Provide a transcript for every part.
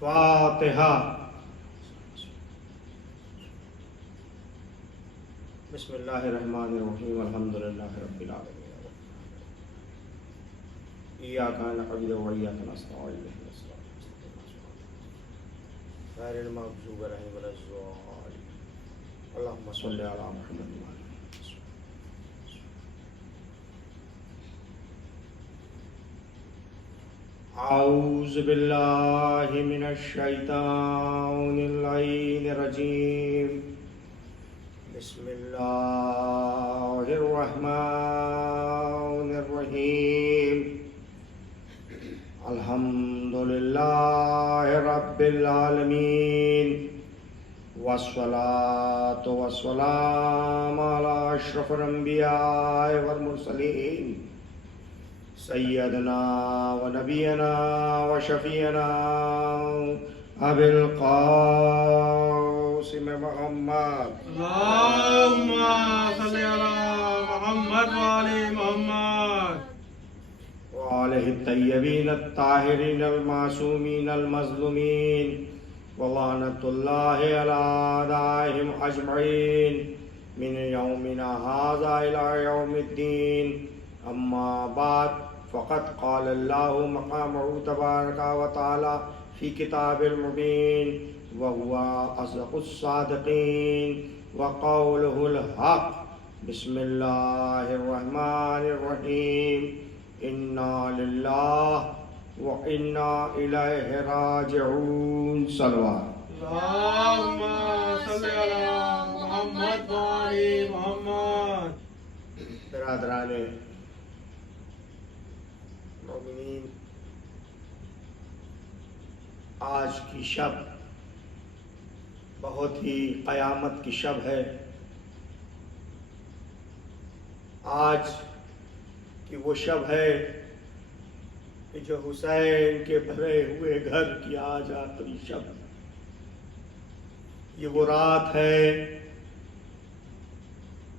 فاتحہ۔ بسم اللہ الرحمن الرحیم، الحمدللہ رب العالمین، ایاک نعبد و ایاک نستعین، غیر المغضوب علیہم ولا الضالین، اللہم صلی علی محمد وعلی اعوذ باللہ من الشیطان اللعین الرجیم، بسم اللہ الرحمن الرحیم، الحمدللہ رب العالمین، والصلاة والسلام علی اشرف الانبیاء والمرسلین، سیدنا و نبینا و شفیعنا ابی القاسم محمد، اللهم صل على محمد وعلى محمد وآلہ الطیبین الطاہرین المعصومین المظلومین، ولعنۃ اللہ علی اعدائہم اجمعین من یومنا ھذا الی یوم الدین، اما بعد، فقد قال اللہ مقامہ تبارک و تعالی فی کتاب المبین، وهو اصدق الصادقین، وقولہ الحق، بسم اللہ الرحمن الرحیم، انا للہ وانا الیہ راجعون، صلوات۔ اللهم صل على محمد وعلى محمد۔ برادران مومنین، آج کی شب بہت ہی قیامت کی شب ہے۔ آج کی وہ شب ہے کہ جو حسین کے بھرے ہوئے گھر کی آج آخری شب، یہ وہ رات ہے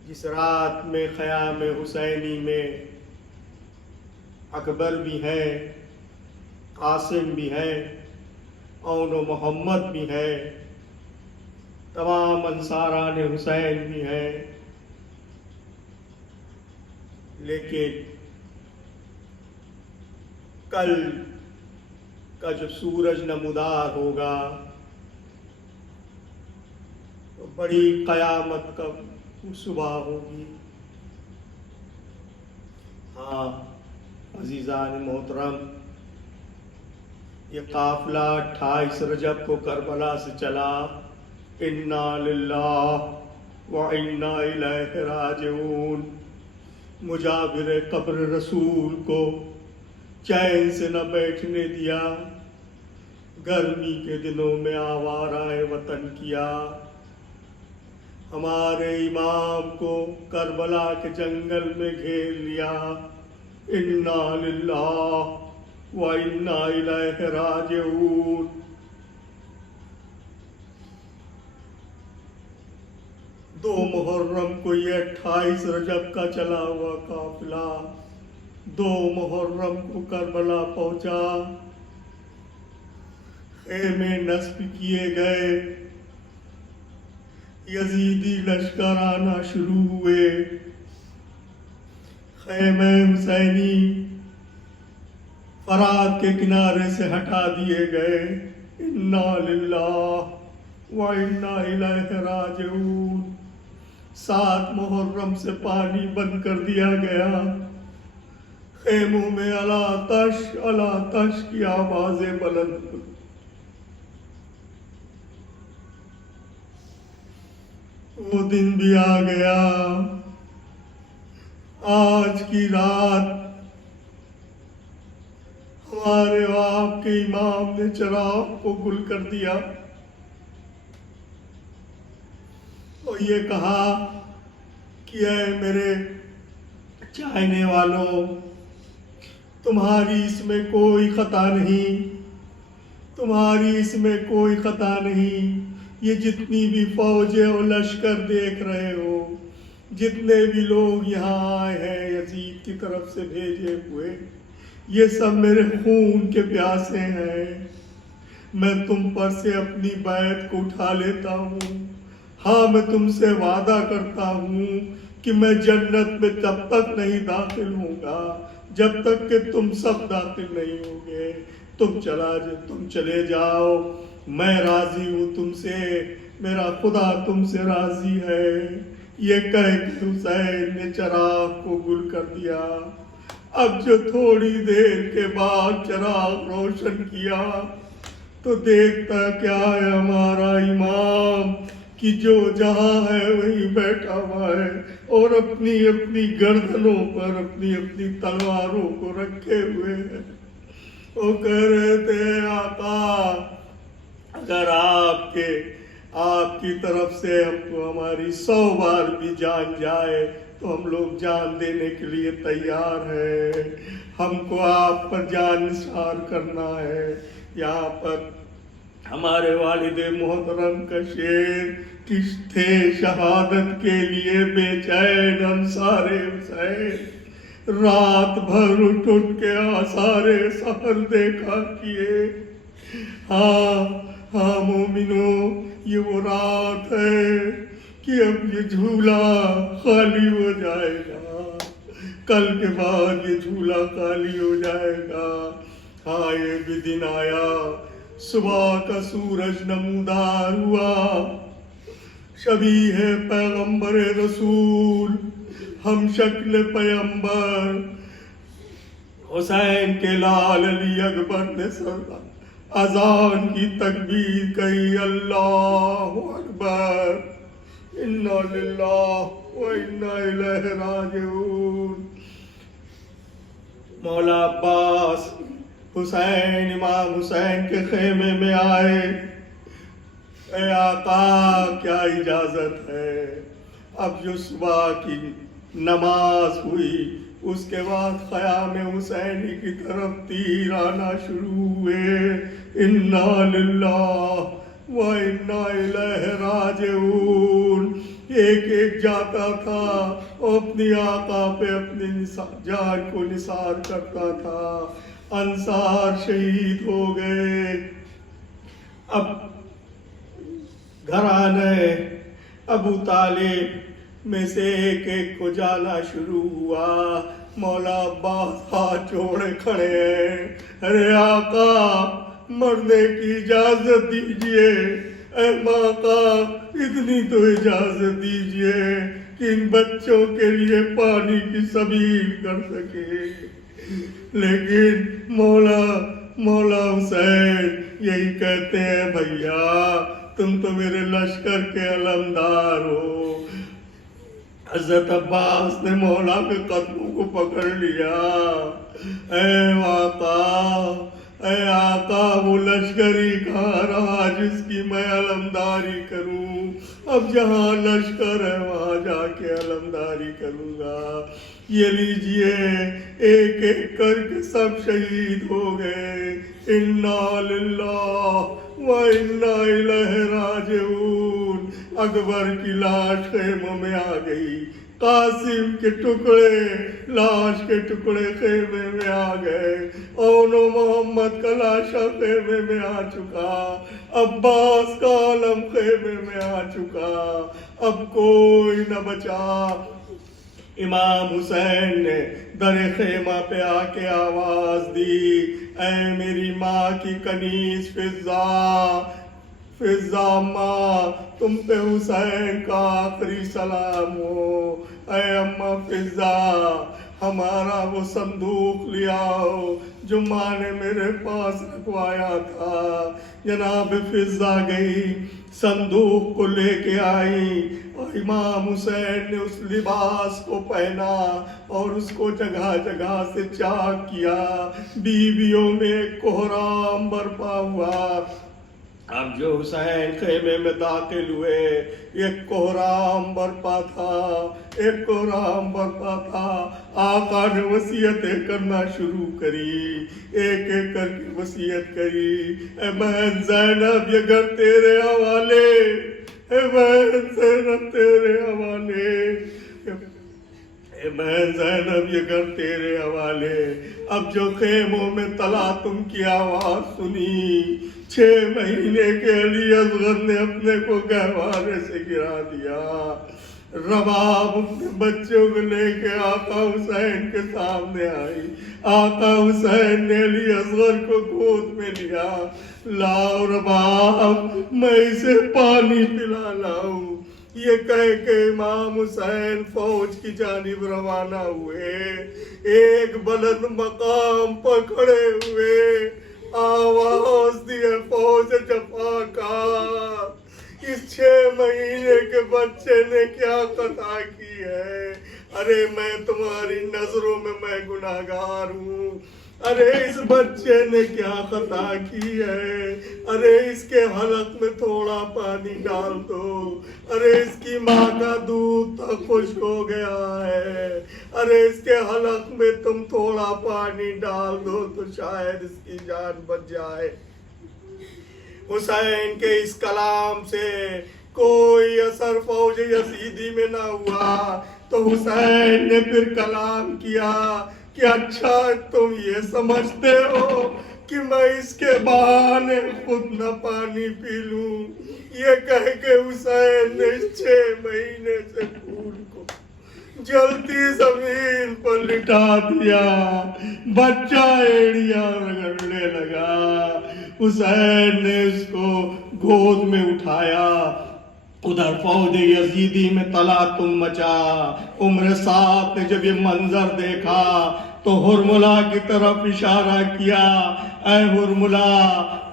جس رات میں خیام حسینی میں اکبر بھی ہے، قاسم بھی ہے، اون و محمد بھی ہے، تمام انصاران حسین بھی ہیں، لیکن کل کا جو سورج نمودار ہوگا تو بڑی قیامت کا صبح ہوگی۔ ہاں عزیزان محترم، یہ قافلہ 28 رجب کو کربلا سے چلا، انا للہ و انا الیہ راجعون، مجاور قبر رسول کو چین سے نہ بیٹھنے دیا، گرمی کے دنوں میں آوارہ وطن کیا، ہمارے امام کو کربلا کے جنگل میں گھیر لیا، انا للہ و انا الیہ راجعون۔ دو محرم کو یہ 28 رجب کا چلا ہوا قافلہ 2 محرم کو کربلا پہنچا، خیمے نصب کیے گئے، یزیدی لشکر آنا شروع ہوئے، خیمہ حسینی فرات کے کنارے سے ہٹا دیے گئے، انا للہ و انا الیہ راجعون۔ 7 محرم سے پانی بند کر دیا گیا، خیموں میں الا تش کی آوازیں بلند ہوئی۔ وہ دن بھی آ گیا، آج کی رات ہمارے آپ کے امام نے چراغ کو گل کر دیا اور یہ کہا کہ اے میرے چاہنے والوں، تمہاری اس میں کوئی خطا نہیں، تمہاری اس میں کوئی خطا نہیں۔ یہ جتنی بھی فوجیں اور لشکر دیکھ رہے ہو، جتنے بھی لوگ یہاں آئے ہیں یزید کی طرف سے بھیجے ہوئے، یہ سب میرے خون کے پیاسے ہیں، میں تم پر سے اپنی بیعت کو اٹھا لیتا ہوں. ہاں میں تم سے وعدہ کرتا ہوں کہ میں جنت میں تب تک نہیں داخل ہوں گا جب تک کہ تم سب داخل نہیں ہوگے. تم چلے جاؤ، میں راضی ہوں تم سے، میرا خدا تم سے راضی ہے. یہ کہہ کے حسین نے چراغ کو گل کر دیا. اب جو تھوڑی دیر کے بعد چراغ روشن کیا تو دیکھتا کیا ہے ہمارا امام کہ جو جہاں ہے وہیں بیٹھا ہوا ہے اور اپنی اپنی گردنوں پر اپنی اپنی تلواروں کو رکھے ہوئے ہیں. وہ کہہ رہے تھے آقا اگر آپ کی طرف سے ہم کو ہماری 100 بار بھی جان جائے تو ہم لوگ جان دینے کے لیے تیار ہیں. ہم کو آپ پر جان نثار کرنا ہے. یہاں پر ہمارے والد محترم کا شعر تھے شہادت کے لیے بے چین انصار حسین، رات بھر اٹھ کے آثار سحر دیکھا کیے. ہاں مومنو، یہ وہ رات ہے کہ اب یہ جھولا خالی ہو جائے گا، کل کے بعد یہ جھولا خالی ہو جائے گا. ہاں یہ بھی دن آیا، صبح کا سورج نمودار ہوا، شبیہ ہے پیغمبر رسول، ہم شکل پیغمبر حسین کے لال علی اکبر نے اذان کی تکبیر کہی، اللہ اکبر، انا للہ و انا الیہ راجعون. مولا عباس امام حسین کے خیمے میں آئے. اے آقا کیا اجازت ہے؟ اب جو صبح کی نماز ہوئی اس کے بعد خیام حسینی کی طرف تیر آنا شروع ہوئے. انا للہ و انا الیہ راجعون. ایک جاتا تھا اور اپنی آقا پہ اپنی جان کو نثار کرتا تھا. انصار شہید ہو گئے. اب گھرانے ابو طالب میں سے ایک کو جانا شروع ہوا. مولا عباس ہاتھ جوڑے کھڑے ہیں، ارے آقا مرنے کی اجازت دیجئے. اے آقا اتنی تو اجازت دیجئے کہ ان بچوں کے لیے پانی کی سبیل کر سکے. لیکن مولا حسین یہی کہتے ہیں، بھیا تم تو میرے لشکر کے علمدار ہو. حضرت عباس نے مولا کے قدموں کو پکڑ لیا. اے آقا وہ لشکری کہاں رہا جس کی میں علمداری کروں؟ اب جہاں لشکر ہے وہاں جا کے علمداری کروں گا. یہ لیجئے، ایک ایک کر کے سب شہید ہو گئے. انا للہ و انا الیہ راجعون. اکبر کی لاش خیموں میں آ گئی، قاسم کے ٹکڑے، لاش کے ٹکڑے خیمے میں آ گئے. اون و محمد کا لاشا خیمے میں آ چکا، عباس کا عالم خیمے میں آ چکا. اب کوئی نہ بچا. امام حسین نے در خیمہ پہ آ کے آواز دی، اے میری ماں کی کنیز فضا ماں، تم پہ حسین کا آخری سلام ہو. اے اماں فضا، ہمارا وہ صندوق لے آؤ جو ماں نے میرے پاس رکھوایا تھا. جناب فضا گئی، صندوق کو لے کے آئی اور امام حسین نے اس لباس کو پہنا اور اس کو جگہ جگہ سے چاک کیا. بیویوں میں ایک کوہرام برپا ہوا. اب جو حسین خیمے میں داخل ہوئے ایک کوہرام برپا تھا. آقا نے وصیتیں کرنا شروع کری، ایک ایک کر کے وصیت کری. اے بہن زینب یہ گھر تیرے حوالے، اے بہن زینب تیرے حوالے. میں زینب یہ گھر تیرے حوالے. اب جو خیموں میں تلاطم کی آواز سنی، 6 مہینے کے علی اصغر نے اپنے کو گہوارے سے گرا دیا. رباب اپنے بچوں کو لے کے آقا حسین کے سامنے آئی. آقا حسین نے علی اصغر کو گود میں لیا. لاؤ رباب، میں اسے پانی پلا لاؤں. یہ کہہ کے امام حسین فوج کی جانب روانہ ہوئے. ایک بلند مقام پر کھڑے ہوئے آواز دیے، فوج جفا کا اس 6 مہینے کے بچے نے کیا خطا کی ہے؟ ارے میں تمہاری نظروں میں گناہگار ہوں. ارے اس بچے نے کیا خطا کی ہے؟ ارے اس کے حلق میں تھوڑا پانی ڈال دو. ارے اس کی ماں کا دودھ تو خشک ہو گیا ہے. ارے اس کے حلق میں تم تھوڑا پانی ڈال دو تو شاید اس کی جان بچ جائے. حسین کے اس کلام سے کوئی اثر فوج یزیدی میں نہ ہوا تو حسین نے پھر کلام کیا کہ اچھا تم یہ سمجھتے ہو کہ میں اس کے بہانے خود نہ پانی پی لوں. یہ کہہ کے حسین نے 6 مہینے سے خون کو جلتی زمین پر لٹا دیا. بچہ ایڑیاں رگڑنے لگا. حسین نے اس کو گود میں اٹھایا. ادھر فوج یزیدی میں تلاطم مچا. عمر سعد نے جب یہ منظر دیکھا تو ہرملا کی طرف اشارہ کیا، اے ہرملا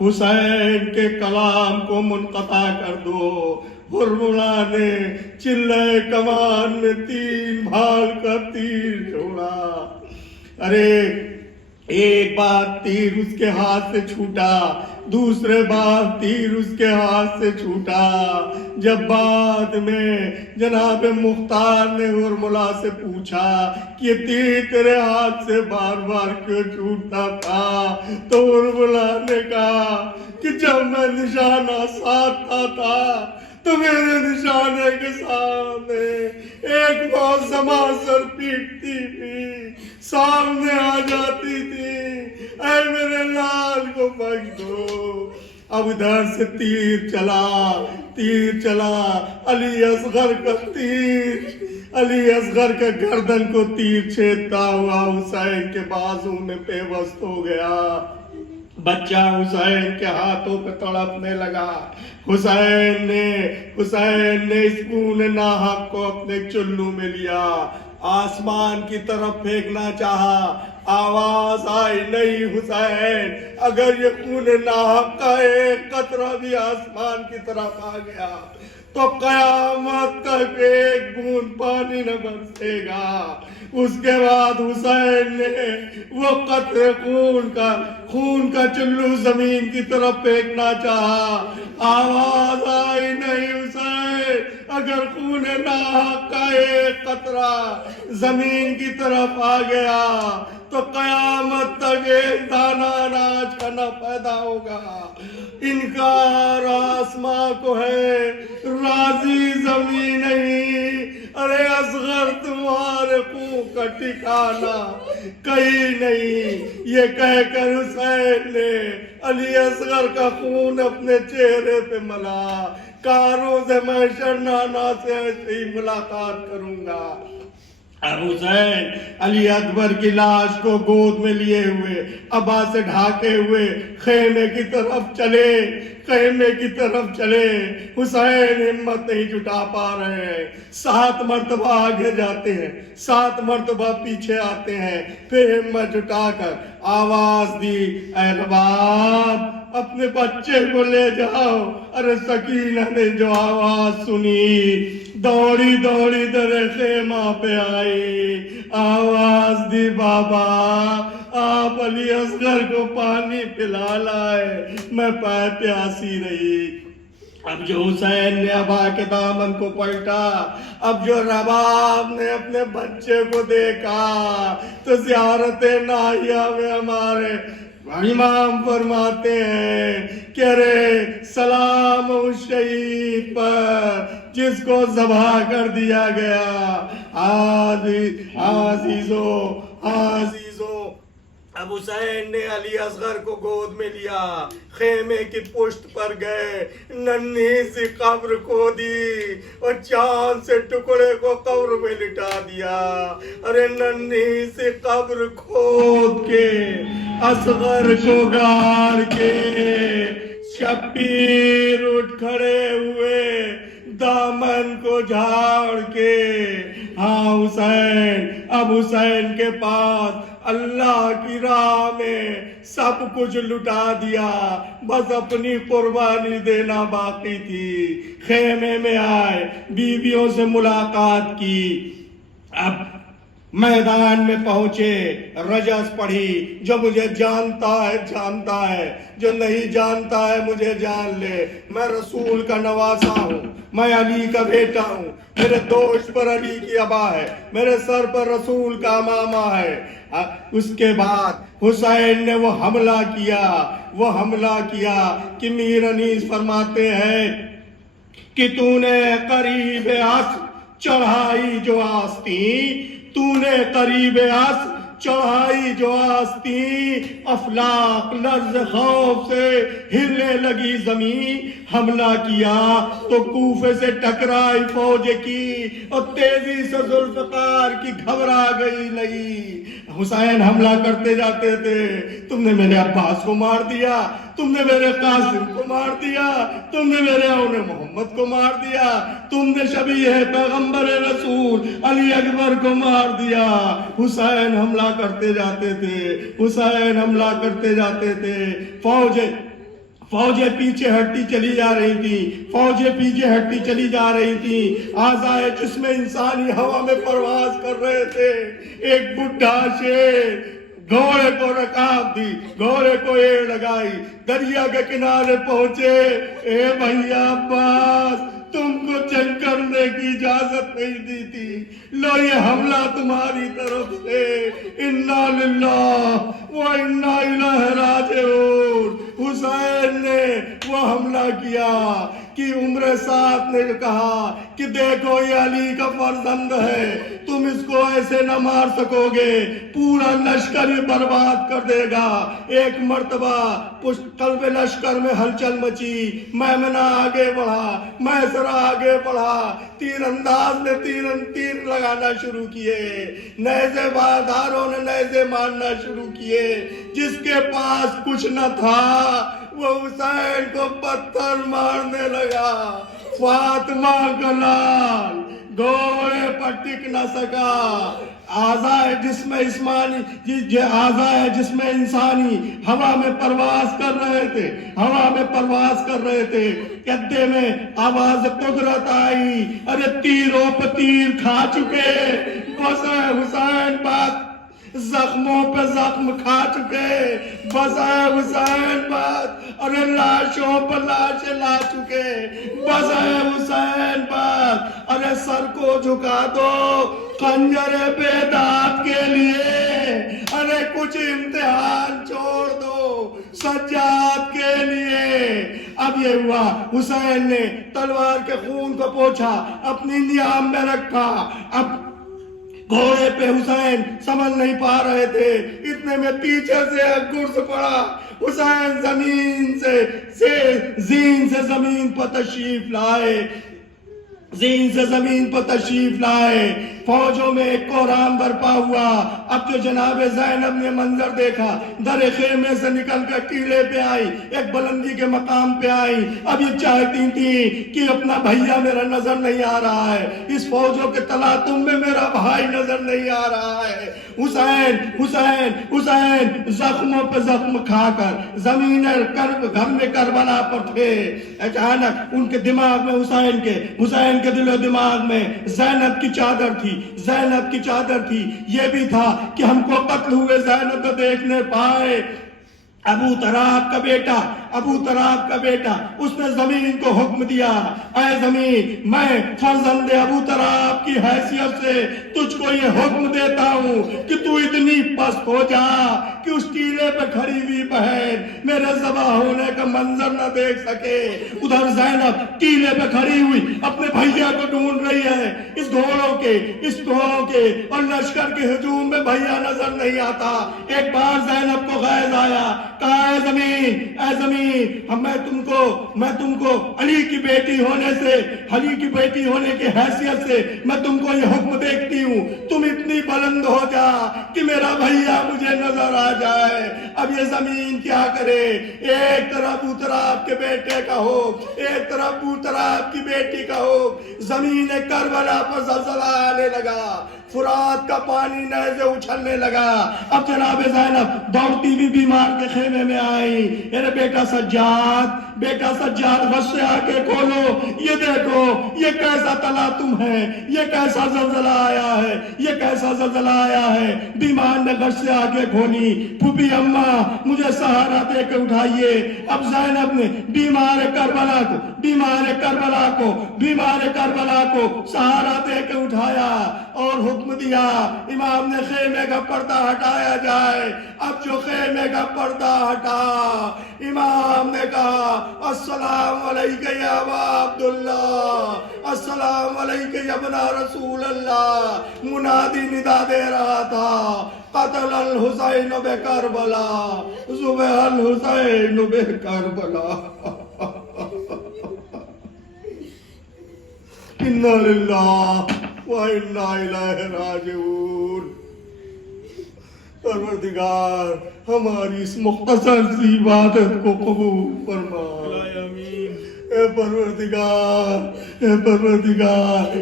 حسین کے کلام کو منقطع کر دو. ہرملا نے چلے کمان میں 3 بھال کا تیر چھوڑا. ارے ایک بار تیر اس کے ہاتھ سے چھوٹا، دوسرے بار تیر اس کے ہاتھ سے چھوٹا. جب بعد میں جناب مختار نے ہرملا سے پوچھا کہ یہ تیر تیرے ہاتھ سے بار بار کیوں چھوٹتا تھا تو ہرملا نے کہا کہ جب میں نشانہ سادھتا تھا تو میرے نشانے کے سامنے ایک موسمہ سر پیٹتی تھی، سامنے آ جاتی تھی. اے میرے لال کو بخش دو. اب ادھر سے تیر چلا علی اصغر کا تیر، علی اصغر کے گردن کو تیر چھیدتا ہوا حسین کے بازو میں پیوست ہو گیا. بچہ حسین کے ہاتھوں پہ تڑپنے لگا. حسین نے اس خون ناحق کو اپنے چلو میں لیا، آسمان کی طرف پھینکنا چاہا. آواز آئی، نہیں حسین، اگر یہ خون ناحق کا ایک قطرہ بھی آسمان کی طرف آ گیا تو قیامت تک ایک بوند پانی نہ برسے گا. اس کے بعد حسین نے وہ قطرے خون کا چلو زمین کی طرف پھینکنا چاہا. آواز آئی، نہیں حسین، اگر خون ناحق کا ایک قطرہ زمین کی طرف آ گیا تو قیامت تک ایک دانہ اناج کا نہ پیدا ہوگا. انکار آسماں کو ہے، راضی زمین نہیں. ارے اصغر تمہارے خون کا ٹھکانہ کہیں نہیں. یہ کہہ کر حسین نے علی اصغر کا خون اپنے چہرے پہ ملا. کاروں سے محشر نانا سے ایسے ہی ملاقات کروں گا. اب حسین علی اکبر کی لاش کو گود میں لیے ہوئے، ابا سے ڈھاکے ہوئے خیمے کی طرف چلے. حسین ہمت نہیں جٹا پا رہے ہیں. 7 مرتبہ آگے جاتے ہیں، 7 مرتبہ پیچھے آتے ہیں. پھر ہمت جٹا کر آواز دی، اے رباب اپنے بچے کو لے جاؤ. ارے سکینہ نے جو آواز سنی دوڑی در خیمہ پہ آئی. آواز دی، بابا آپ علی اصغر کو پانی پلا لائے، میں پیاسی رہی. اب جو حسین نے ابا کے دامن کو پلٹا، اب جو رباب نے اپنے بچے کو دیکھا تو زیارت ناحیہ میں ہمارے امام فرماتے ہیں کہ ارے سلام اس شہید پر جس کو ذبح کر دیا گیا. عزیزو اب حسین نے علی اصغر کو گود میں لیا، خیمے کی پشت پر گئے، ننھی سی قبر کھودی اور چاند سے ٹکڑے کو قبر میں لٹا دیا. ارے ننھی سی قبر کھود کے اصغر کو گاڑ کے شبیر اٹھ کھڑے ہوئے دامن کو جھاڑ کے. ہاں حسین، اب حسین کے پاس اللہ کی راہ میں سب کچھ لٹا دیا، بس اپنی قربانی دینا باقی تھی. خیمے میں آئے، بیویوں سے ملاقات کی، اب میدان میں پہنچے، رجس پڑھی. جو مجھے جانتا ہے جانتا ہے، جو نہیں جانتا ہے مجھے جان لے. میں رسول کا نواسا ہوں، میں علی کا بیٹا ہوں، میرے دوست پر علی کی ابا ہے، میرے سر پر رسول کا امامہ ہے. اس کے بعد حسین نے وہ حملہ کیا کہ میر انیس فرماتے ہیں کہ تو نے قریب آس چڑھائی جو آستین، تو نے قریب آس چڑھائی جو آستین، افلاک لرز خوف سے ہلنے لگی زمین. حملہ کیا تو کوفے سے ٹکرائی فوج کی اور تیزی سے ذوالفقار کی گھبرا گئی نہیں. حسین حملہ کرتے جاتے تھے، تم نے میرے عباس کو مار دیا، تم نے میرے قاسم کو مار دیا، تم نے میرے اون محمد کو مار دیا، تم نے شبیہ پیغمبر رسول علی اکبر کو مار دیا. حسین حملہ کرتے جاتے تھے، حسین حملہ کرتے جاتے تھے. فوجیں پیچھے ہٹتی چلی جا رہی تھی، فوجیں پیچھے ہٹتی چلی جا رہی تھی. اعضائے جسم انسانی ہوا میں پرواز کر رہے تھے. ایک بڈھا شیر گھوڑے کو رکاب دی، گھوڑے کو ایڑ لگائی، دریا کے کنارے پہنچے. اے بھیا عباس، تم کو جنگ کرنے کی اجازت نہیں دی تھی، لو یہ حملہ تمہاری طرف سے. انا للہ و انا الیہ راجعون. حسین نے وہ حملہ کیا کہ عمر سعد نے کہا کہ دیکھو یہ علی کا فرزند ہے، تم اس کو ایسے نہ مار سکو گے، پورا لشکر یہ برباد کر دے گا. ایک مرتبہ قلب لشکر میں ہلچل مچی، میمنہ آگے بڑھا، میسرہ آگے بڑھا، تیر انداز نے تیر لگانا شروع کیے، نیزے بازاروں نے نیزے مارنا شروع کیے. جس کے پاس کچھ نہ تھا وہ حسین کو پتھر مارنے لگا. فاطمہ کا لال گھوڑے پر ٹک نہ سکا. اعضائے جسم انسانی ہوا میں پرواز کر رہے تھے، گدے میں آواز قدرت آئی. ارے تیروں پہ تیر کھا چکے، بس ہے حسین بات، زخموں پہ زخم کھا چکے، بس ہے حسین بات. ارے لاشوں پہ لاشیں لا چکے، بس ہے حسین بات. ارے سر کو جھکا دو خنجر بیداد کے لیے، ارے کچھ امتحان چھوڑ دو سجاد کے لیے. اب یہ ہوا، حسین نے تلوار کے خون کو پوچھا، اپنی نیام میں رکھا. اب گھوڑے پہ حسین سنبھل نہیں پا رہے تھے، اتنے میں پیچھے سے ایک گرز پڑا. حسین زمین سے زمین پر تشریف لائے. فوجوں میں ایک کوہرام برپا ہوا. اب جو جناب زینب نے منظر دیکھا، در خیمے سے نکل کر ٹیلے پہ آئی، ایک بلندی کے مقام پہ آئی. اب یہ چاہتی تھی کہ اپنا بھیا میرا نظر نہیں آ رہا ہے، اس فوجوں کے تلاطم میں میرا بھائی نظر نہیں آ رہا ہے. حسین زخموں پہ زخم کھا کر زمین گھر میں کربلا پر تھے. اچانک ان کے دماغ میں حسین کے دل و دماغ میں زینب کی چادر تھی. یہ بھی تھا کہ ہم کو قتل ہوئے زینب کو دیکھنے پائے. ابو تراب کا بیٹا اس نے زمین کو حکم دیا، اے زمین میں فرزند ابو تراب کی حیثیت سے تجھ کو یہ حکم دیتا ہوں کہ تو اتنی پست ہو جا کہ اس ٹیلے پہ کھڑی ہوئی بہن میرے ذبح ہونے کا منظر نہ دیکھ سکے۔ ادھر زینب ٹیلے پہ کھڑی ہوئی اپنے بھیا کو ڈھونڈ رہی ہے، اس گھوڑوں کے اور لشکر کے ہجوم میں بھیا نظر نہیں آتا۔ ایک بار زینب کو غیظ آیا، کہا اے زمین میں تم کو علی کی بیٹی ہونے کی حیثیت سے میں تم کو یہ حکم دیکھتی ہوں، تم اتنی بلند ہو جا کہ میرا بھیا مجھے نظر آ جائے۔ اب یہ زمین کیا کرے؟ ایک طرف ابو تراب کے بیٹے کا ہو، ایک طرف ابو تراب کی بیٹی کا ہو۔ زمین کربلا پر زلزلہ آنے لگا، فرات کا پانی نیزے اچھلنے لگا۔ اب جناب زینب دوڑتی بھی بیمار کے خیمے میں آئی، میرے بیٹا سجاد غصے آ کے کھولو، یہ دیکھو یہ کیسا تلاطم ہے، یہ کیسا زلزلہ آیا ہے۔ بیمار نے غصے آ کے کھولی، پھوپھی اماں مجھے سہارا دے کے اٹھائیے۔ اب زینب نے بیمار کربلا کو سہارا دے کے اٹھایا اور حکم دیا امام نے خیمے کا پردہ ہٹایا جائے۔ اب جو خیمے کا پردہ ہٹا، امام نے کہا السلام علیکہ یا ابا عبداللہ، السلام علیکہ یا ابن رسول اللہ۔ منادی ندا دے رہا تھا قتل الحسین بکربلا، ذبح الحسین بکربلا۔ انا للہ وَإِنَّا إِلَيْهِ راجعون۔ پروردگار ہماری اس مختصر سی عبادت کو قبول فرما۔ اے پروردگار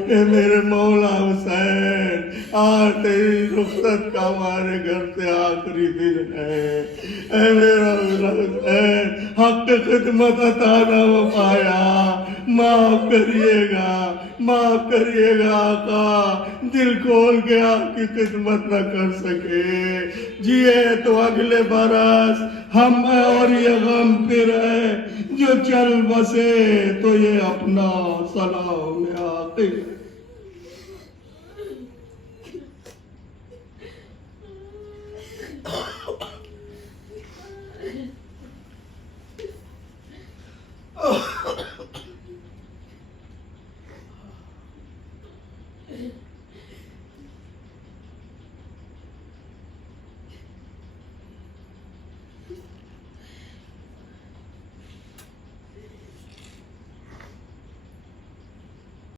اے میرے مولا حسین، آج تیری رخصت کا ہمارے گھر سے آخری دن ہے۔ اے میرا حسین، حق خدمت عطا نہ ہو پایا، معاف کریے گا آقا، دل کھول کے آپ کی خدمت نہ کر سکے، جیے تو اگلے برس ہم اور یہ غم پھر ہے، جو چل بسے تو یہ اپنا سلام آخر۔